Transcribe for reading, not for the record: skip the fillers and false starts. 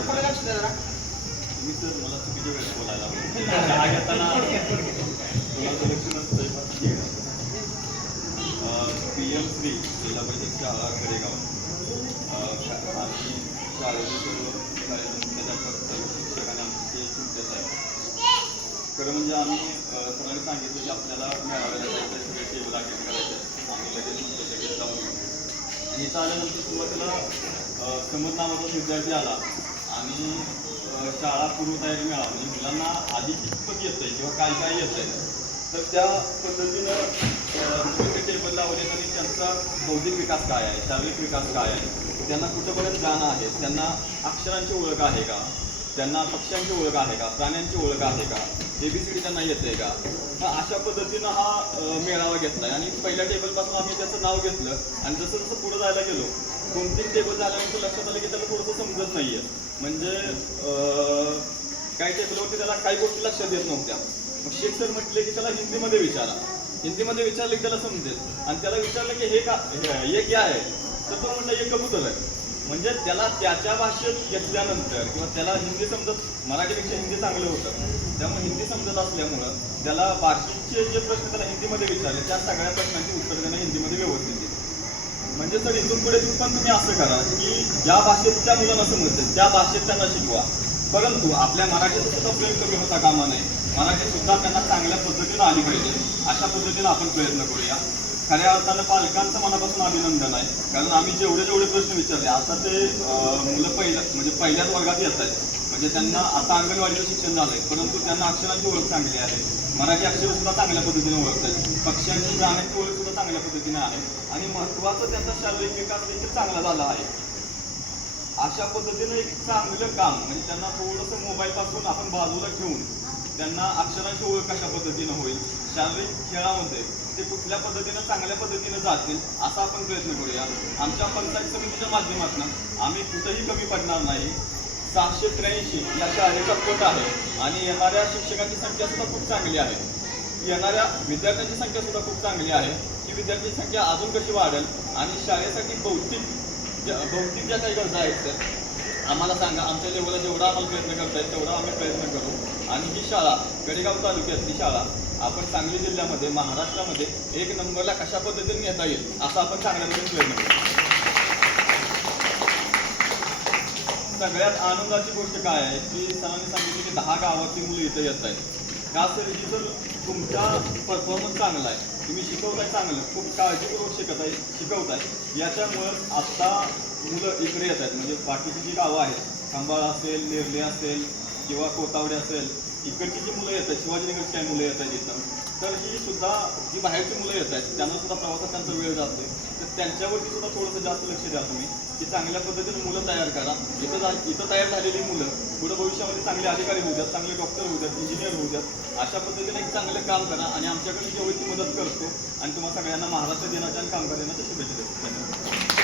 जरा पुढे लक्ष द्या जरा. तुम्ही सर मला चुकीच्या वेळेस बोलायला चहा घेताना तुम्हाला लक्ष नसतं. PM श्री जिल्हा परिषद शाळा कडेगाव आणि शाळेचे सर्व मुख्याध्यापक सर्व शिक्षकांनी आमचे चिंतेत आहे. खरं म्हणजे आम्ही सरांनी सांगितलं की आपल्याला मेळाव्याला जायचं सगळे टेबल अटेंड करायचे. आम्ही लगेच म्हणतो सगळे जाऊन आणि इथं आल्यानंतर सुरुवातीला समज नावाचा विद्यार्थी आला आणि शाळा पूर्वतयारी मेळावा म्हणजे मुलांना आधी कितपत येत आहे किंवा काय काय येत आहे तर त्या पद्धतीनं टेबल लावले आणि त्यांचा बौद्धिक विकास काय आहे, शारीरिक विकास काय आहे, त्यांना कुठंपर्यंत जाणं आहे, त्यांना अक्षरांची ओळख आहे का, त्यांना पक्ष्यांची ओळख आहे का, प्राण्यांची ओळख आहे का, ABCD त्यांना येत आहे का. अशा पद्धतीनं हा मेळावा घेतला आहे आणि पहिल्या टेबलपासून आम्ही त्याचं नाव घेतलं आणि जसं जसं पुढं जायला गेलो 2-3 टेबल झाल्यानंतर लक्षात आलं की त्याला थोडंसं समजत नाही आहे. म्हणजे काही टेबलवरती त्याला काही गोष्टी लक्षात येत नव्हत्या. मग शेख सर म्हटले की त्याला हिंदीमध्ये विचारा. हिंदीमध्ये विचारलं की त्याला समजेल आणि त्याला विचारलं की हे क्या आहे तर तो म्हटलं हे कबूतर आहे. म्हणजे त्याला त्याच्या भाषेत घेतल्यानंतर किंवा त्याला हिंदी समजत मराठीपेक्षा हिंदी चांगलं होतं त्यामुळे हिंदी समजत असल्यामुळं त्याला बाकीचे जे प्रश्न त्याला हिंदीमध्ये विचारले त्या सगळ्या प्रश्नांची उत्तर त्यांना हिंदीमध्ये व्यवस्थित दिली. म्हणजे सर इथून पुढे पण तुम्ही असं करा की ज्या भाषेत त्या मुलांना समजते त्या भाषेत त्यांना शिकवा. परंतु आपल्या मराठीचा सुद्धा प्रयोग कमी होता कामा नये. मराठी सुद्धा त्यांना चांगल्या पद्धतीनं आली पाहिजे. अशा पद्धतीनं आपण प्रयत्न करूया. खऱ्या अर्थानं पालकांचं मनापासून अभिनंदन आहे कारण आम्ही जेवढे प्रश्न विचारले आता ते मुलं पहिल्याच वर्गात येत आहेत. म्हणजे त्यांना आता अंगणवाडीचं शिक्षण झालं आहे परंतु त्यांना अक्षरांची ओळख चांगली आहे. मराठी अक्षरं सुद्धा चांगल्या पद्धतीने ओळखतात. पक्ष्यांची प्राण्यांची ओळख सुद्धा चांगल्या पद्धतीने आहे आणि महत्त्वाचं त्यांचा शारीरिक विकास देखील चांगला झाला आहे. अशा पद्धतीने एक चांगलं काम म्हणजे त्यांना थोडंसं मोबाईलपासून आपण बाजूला ठेवून त्यांना अक्षरांची ओळख कशा पद्धतीनं होईल, शारीरिक खेळामध्ये ते कुठल्या पद्धतीनं चांगल्या पद्धतीनं जातील असा आपण प्रयत्न करूया. आमच्या पंचायत समितीच्या माध्यमातून आम्ही कुठेही कमी पडणार नाही. 783 या शाळेचा पट आहे आणि येणाऱ्या शिक्षकांची संख्या सुद्धा खूप चांगली आहे. येणाऱ्या विद्यार्थ्यांची संख्या सुद्धा खूप चांगली आहे. ही विद्यार्थ्यांची संख्या अजून कशी वाढेल आणि शाळेसाठी भौतिक ज्या काही गरजा आहेत तर आम्हाला सांगा. आमच्या लेवलला जेवढा आम्हाला प्रयत्न करता येईल तेवढा आम्ही प्रयत्न करू आणि ही शाळा कडेगाव तालुक्यातली शाळा आपण सांगली जिल्ह्यामध्ये महाराष्ट्रामध्ये 1 नंबरला कशा पद्धतीने नेता येईल असं आपण चांगल्या पद्धतीने प्रयत्न करू. सगळ्यात आनंदाची गोष्ट काय आहे की सरांनी सांगितलं की 10 गावातली मुलं इथं येत आहेत. का सर ही जर तुमचा परफॉर्मन्स चांगला आहे, तुम्ही शिकवताय चांगलं, खूप काळजीपूर्वक शिकवताय याच्यामुळं आत्ता मुलं इकडे येत आहेत. म्हणजे बाकीची जी गावं आहेत खंबाळ असेल, नेरले असेल किंवा कोतावडे असेल इकडची जी मुलं येत आहेत, शिवाजीनगरची काही मुलं येत आहेत इथं तर ही सुद्धा जी बाहेरची मुलं येत आहेत त्यांना सुद्धा प्रवासात त्यांचा वेळ जातो तर त्यांच्यावरती सुद्धा थोडंसं जास्त लक्ष द्या तुम्ही की चांगल्या पद्धतीने मुलं तयार करा. इथं तयार झालेली मुलं पुढे भविष्यामध्ये चांगले अधिकारी होऊ द्यात, चांगले डॉक्टर होऊ द्यात, इंजिनियर होऊ द्यात. अशा पद्धतीने एक चांगलं काम करा आणि आमच्याकडे जेवढी ती मदत करतो आणि तुम्हाला सगळ्यांना महाराष्ट्र दिनाच्या आणि कामगार दिनाच्या शुभेच्छा देतो. धन्यवाद.